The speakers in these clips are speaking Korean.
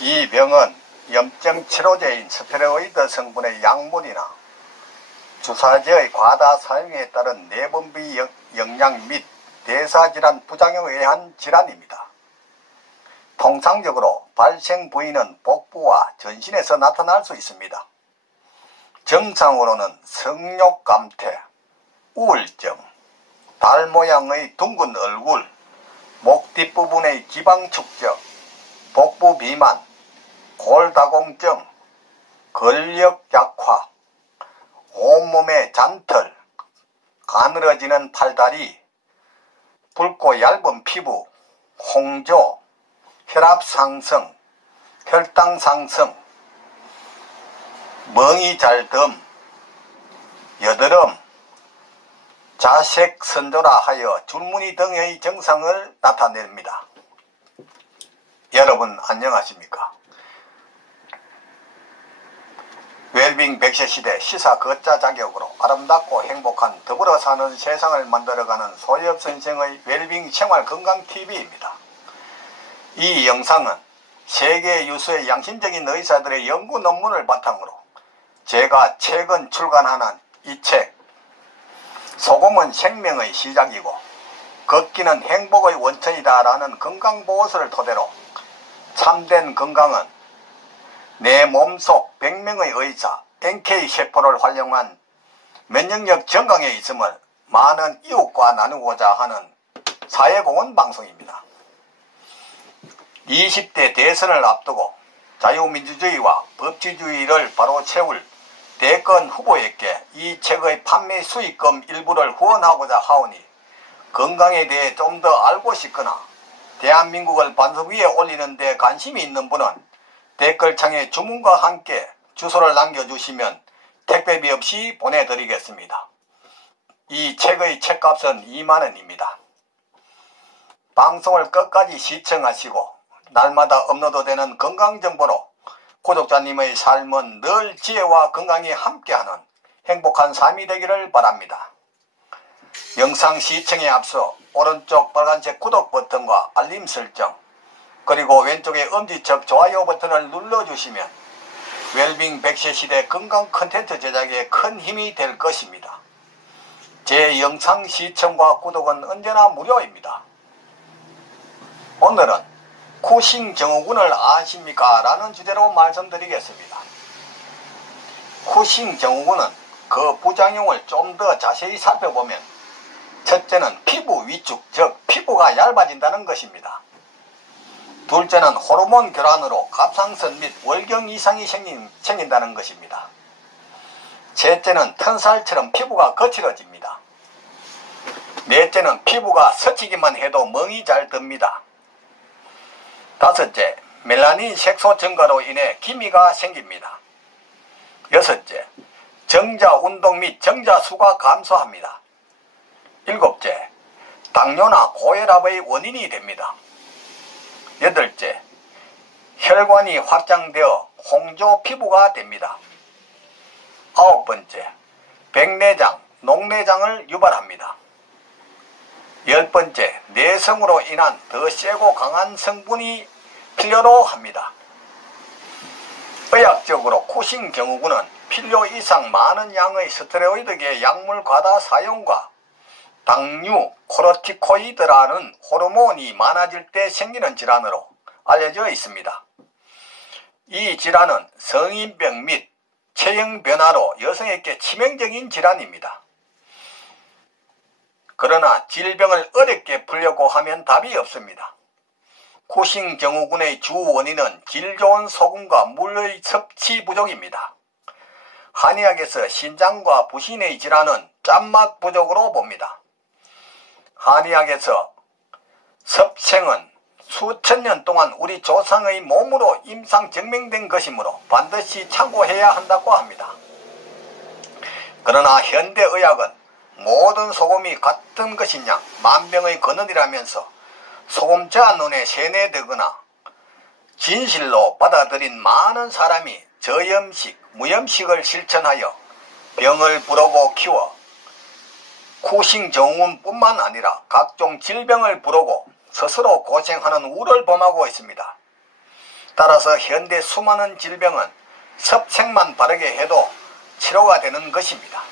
이 병은 염증 치료제인 스테로이드 성분의 약물이나 주사제의 과다 사용에 따른 내분비 영양 및 대사질환 부작용에 의한 질환입니다. 통상적으로 발생 부위는 복부와 전신에서 나타날 수 있습니다. 증상으로는 성욕 감퇴, 우울증, 달 모양의 둥근 얼굴, 목 뒷부분의 지방 축적, 복부 비만, 골다공증, 근력 약화, 온몸의 잔털, 가늘어지는 팔다리, 붉고 얇은 피부, 홍조, 혈압 상승, 혈당 상승, 멍이 잘듦, 여드름, 자색 선조라 하여 줄무늬 등의 증상을 나타냅니다. 여러분 안녕하십니까? 웰빙 100세 시대 시사 거자 자격으로 아름답고 행복한 더불어 사는 세상을 만들어가는 소엽 선생의 웰빙 생활건강TV입니다. 이 영상은 세계 유수의 양심적인 의사들의 연구 논문을 바탕으로 제가 최근 출간하는 이 책 소금은 생명의 시작이고 걷기는 행복의 원천이다 라는 건강보고서를 토대로 참된 건강은 내 몸속 100명의 의사 NK세포를 활용한 면역력 증강에 있음을 많은 이웃과 나누고자 하는 사회공헌 방송입니다. 20대 대선을 앞두고 자유민주주의와 법치주의를 바로 채울 대권 후보에게 이 책의 판매 수익금 일부를 후원하고자 하오니 건강에 대해 좀 더 알고 싶거나 대한민국을 반석 위에 올리는 데 관심이 있는 분은 댓글창에 주문과 함께 주소를 남겨주시면 택배비 없이 보내드리겠습니다. 이 책의 책값은 2만원입니다. 방송을 끝까지 시청하시고 날마다 업로드되는 건강정보로 구독자님의 삶은 늘 지혜와 건강이 함께하는 행복한 삶이 되기를 바랍니다. 영상 시청에 앞서 오른쪽 빨간색 구독 버튼과 알림 설정 그리고 왼쪽의 엄지척 좋아요 버튼을 눌러주시면 웰빙 100세 시대 건강 컨텐츠 제작에 큰 힘이 될 것입니다. 제 영상 시청과 구독은 언제나 무료입니다. 오늘은 쿠싱 증후군을 아십니까? 라는 주제로 말씀드리겠습니다. 쿠싱 증후군은 그 부작용을 좀 더 자세히 살펴보면 첫째는 피부 위축, 즉 피부가 얇아진다는 것입니다. 둘째는 호르몬 결함으로 갑상선 및 월경 이상이 생긴다는 것입니다. 셋째는 튼살처럼 피부가 거칠어집니다. 넷째는 피부가 스치기만 해도 멍이 잘 듭니다. 다섯째, 멜라닌 색소 증가로 인해 기미가 생깁니다. 여섯째, 정자 운동 및 정자 수가 감소합니다. 일곱째, 당뇨나 고혈압의 원인이 됩니다. 여덟째, 혈관이 확장되어 홍조 피부가 됩니다. 아홉 번째, 백내장, 녹내장을 유발합니다. 열 번째, 내성으로 인한 더 세고 강한 성분이 필요로 합니다. 의학적으로 쿠싱 증후군은 필요 이상 많은 양의 스테로이드계 약물 과다 사용과 당류, 코르티코이드라는 호르몬이 많아질 때 생기는 질환으로 알려져 있습니다. 이 질환은 성인병 및 체형 변화로 여성에게 치명적인 질환입니다. 그러나 질병을 어렵게 풀려고 하면 답이 없습니다. 쿠싱 증후군의 주 원인은 질 좋은 소금과 물의 섭취 부족입니다. 한의학에서 신장과 부신의 질환은 짠맛 부족으로 봅니다. 한의학에서 섭생은 수천 년 동안 우리 조상의 몸으로 임상 증명된 것이므로 반드시 참고해야 한다고 합니다. 그러나 현대의학은 모든 소금이 같은 것이냐 만병의 근원이라면서 소금 제한론에 세뇌되거나 진실로 받아들인 많은 사람이 저염식, 무염식을 실천하여 병을 부르고 키워 쿠싱 증후군뿐만 아니라 각종 질병을 부르고 스스로 고생하는 우를 범하고 있습니다. 따라서 현대 수많은 질병은 섭생만 바르게 해도 치료가 되는 것입니다.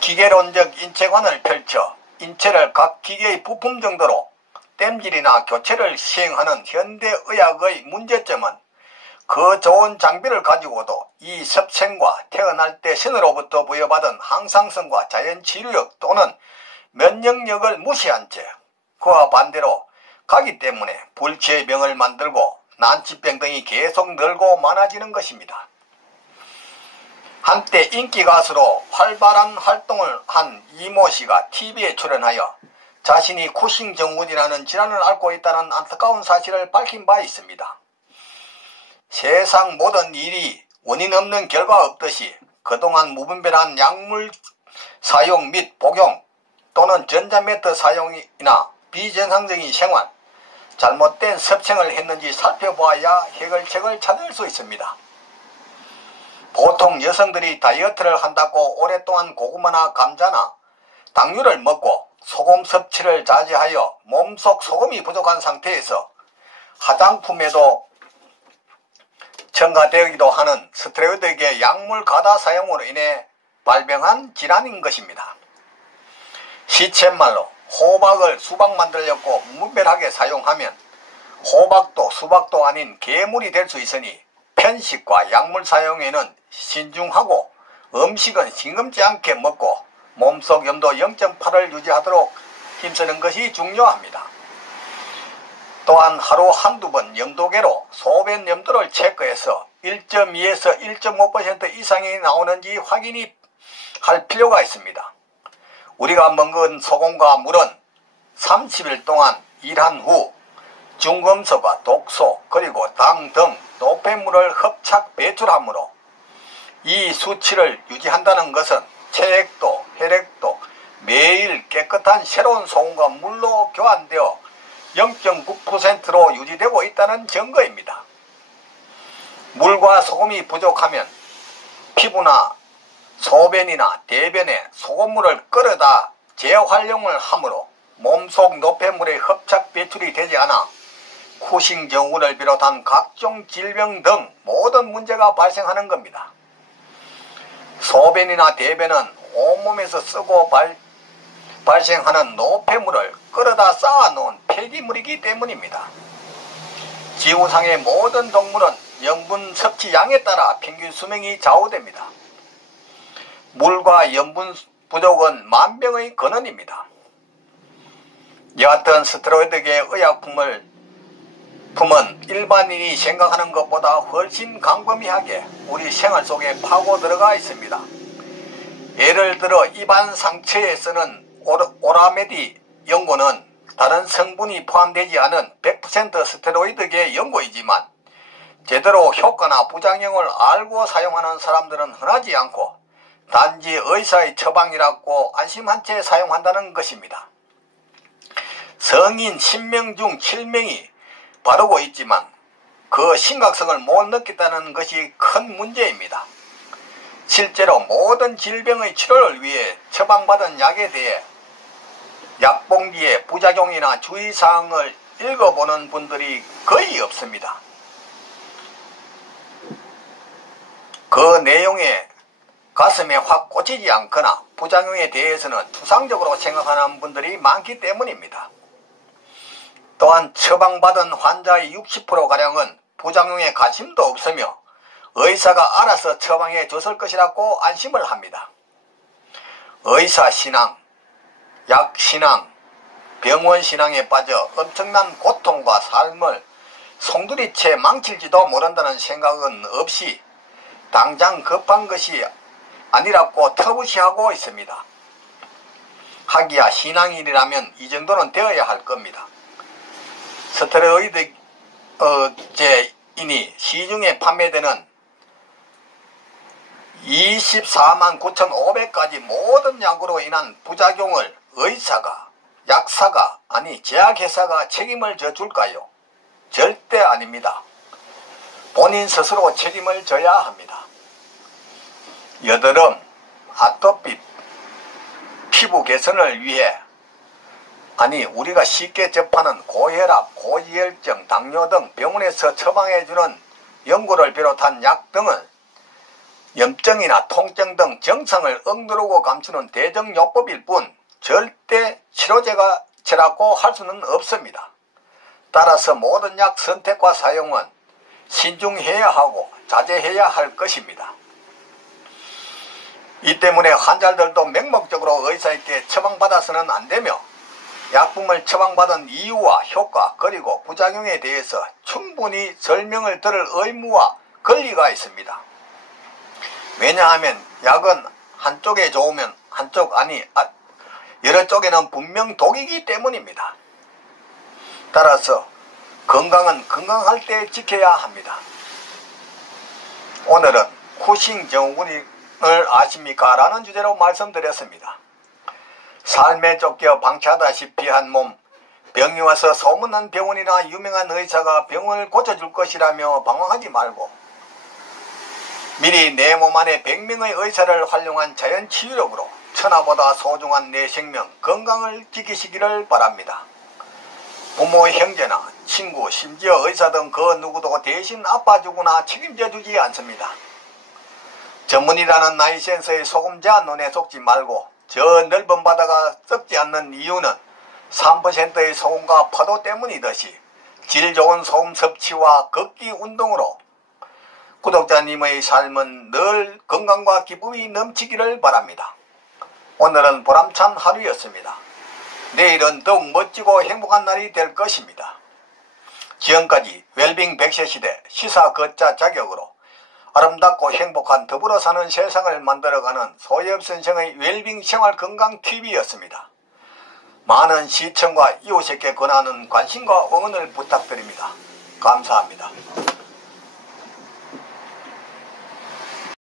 기계론적 인체관을 펼쳐 인체를 각 기계의 부품 정도로 땜질이나 교체를 시행하는 현대의학의 문제점은 그 좋은 장비를 가지고도 이 섭생과 태어날 때 신으로부터 부여받은 항상성과 자연치유력 또는 면역력을 무시한 채 그와 반대로 가기 때문에 불치의 병을 만들고 난치병 등이 계속 늘고 많아지는 것입니다. 한때 인기가수로 활발한 활동을 한 이모 씨가 TV에 출연하여 자신이 쿠싱 증후군이라는 질환을 앓고 있다는 안타까운 사실을 밝힌 바 있습니다. 세상 모든 일이 원인 없는 결과 없듯이 그동안 무분별한 약물 사용 및 복용 또는 전자매트 사용이나 비정상적인 생활, 잘못된 섭생을 했는지 살펴보아야 해결책을 찾을 수 있습니다. 보통 여성들이 다이어트를 한다고 오랫동안 고구마나 감자나 당류를 먹고 소금 섭취를 자제하여 몸속 소금이 부족한 상태에서 화장품에도 첨가되기도 하는 스테로이드계 약물 과다 사용으로 인해 발병한 질환인 것입니다. 시쳇말로 호박을 수박 만들려고 무분별하게 사용하면 호박도 수박도 아닌 괴물이 될 수 있으니 편식과 약물 사용에는 신중하고 음식은 싱겁지 않게 먹고 몸속 염도 0.8을 유지하도록 힘쓰는 것이 중요합니다. 또한 하루 한두 번 염도계로 소변 염도를 체크해서 1.2에서 1.5% 이상이 나오는지 확인이 할 필요가 있습니다. 우리가 먹은 소금과 물은 30일 동안 일한 후 중금속과 독소 그리고 당 등 노폐물을 흡착 배출하므로 이 수치를 유지한다는 것은 체액도 혈액도 매일 깨끗한 새로운 소금과 물로 교환되어 0.9%로 유지되고 있다는 증거입니다. 물과 소금이 부족하면 피부나 소변이나 대변에 소금물을 끌어다 재활용을 하므로 몸속 노폐물의 흡착 배출이 되지 않아 쿠싱 증후군을 비롯한 각종 질병 등 모든 문제가 발생하는 겁니다. 소변이나 대변은 온몸에서 쓰고 발생하는 노폐물을 끌어다 쌓아놓은 폐기물이기 때문입니다. 지구상의 모든 동물은 염분 섭취량에 따라 평균 수명이 좌우됩니다. 물과 염분 부족은 만병의 근원입니다. 여하튼 스테로이드계 의약품은 일반인이 생각하는 것보다 훨씬 광범위하게 우리 생활 속에 파고 들어가 있습니다. 예를 들어 입안 상처에 쓰는 오라메디 연고는 다른 성분이 포함되지 않은 100% 스테로이드계 연고이지만 제대로 효과나 부작용을 알고 사용하는 사람들은 흔하지 않고 단지 의사의 처방이라고 안심한 채 사용한다는 것입니다. 성인 10명 중 7명이 바르고 있지만 그 심각성을 못 느꼈다는 것이 큰 문제입니다. 실제로 모든 질병의 치료를 위해 처방받은 약에 대해 약봉지의 부작용이나 주의사항을 읽어보는 분들이 거의 없습니다. 그 내용에 가슴에 확 꽂히지 않거나 부작용에 대해서는 추상적으로 생각하는 분들이 많기 때문입니다. 또한 처방받은 환자의 60%가량은 부작용에 관심도 없으며 의사가 알아서 처방해 줬을 것이라고 안심을 합니다. 의사 신앙, 약 신앙, 병원 신앙에 빠져 엄청난 고통과 삶을 송두리째 망칠지도 모른다는 생각은 없이 당장 급한 것이 아니라고 터부시하고 있습니다. 하기야 신앙인이라면 이 정도는 되어야 할 겁니다. 스테로이드 제인이 시중에 판매되는 24만 9,500가지 모든 약으로 인한 부작용을 의사가, 약사가, 아니 제약회사가 책임을 져줄까요? 절대 아닙니다. 본인 스스로 책임을 져야 합니다. 여드름, 아토피, 피부 개선을 위해 아니 우리가 쉽게 접하는 고혈압, 고지혈증, 당뇨 등 병원에서 처방해주는 연고를 비롯한 약 등은 염증이나 통증 등 증상을 억누르고 감추는 대증요법일 뿐 절대 치료제라고 할 수는 없습니다. 따라서 모든 약 선택과 사용은 신중해야 하고 자제해야 할 것입니다. 이 때문에 환자들도 맹목적으로 의사에게 처방받아서는 안되며 약품을 처방받은 이유와 효과 그리고 부작용에 대해서 충분히 설명을 들을 의무와 권리가 있습니다. 왜냐하면 약은 한쪽에 좋으면 여러 쪽에는 분명 독이기 때문입니다. 따라서 건강은 건강할 때 지켜야 합니다. 오늘은 쿠싱 증후군을 아십니까? 라는 주제로 말씀드렸습니다. 삶에 쫓겨 방치하다시피 한 몸, 병이 와서 소문난 병원이나 유명한 의사가 병을 고쳐줄 것이라며 방황하지 말고 미리 내 몸 안에 100명의 의사를 활용한 자연치유력으로 천하보다 소중한 내 생명, 건강을 지키시기를 바랍니다. 부모, 형제나 친구, 심지어 의사 등 그 누구도 대신 아파주거나 책임져주지 않습니다. 전문이라는 라이센스의 소금자 눈에 속지 말고 저 넓은 바다가 썩지 않는 이유는 3%의 소금과 파도 때문이듯이 질 좋은 소금 섭취와 걷기 운동으로 구독자님의 삶은 늘 건강과 기쁨이 넘치기를 바랍니다. 오늘은 보람찬 하루였습니다. 내일은 더욱 멋지고 행복한 날이 될 것입니다. 지금까지 웰빙 100세 시대 시사 거자 자격으로 아름답고 행복한 더불어 사는 세상을 만들어가는 소엽선생의 웰빙 생활건강TV였습니다. 많은 시청과 이웃에게 권하는 관심과 응원을 부탁드립니다. 감사합니다.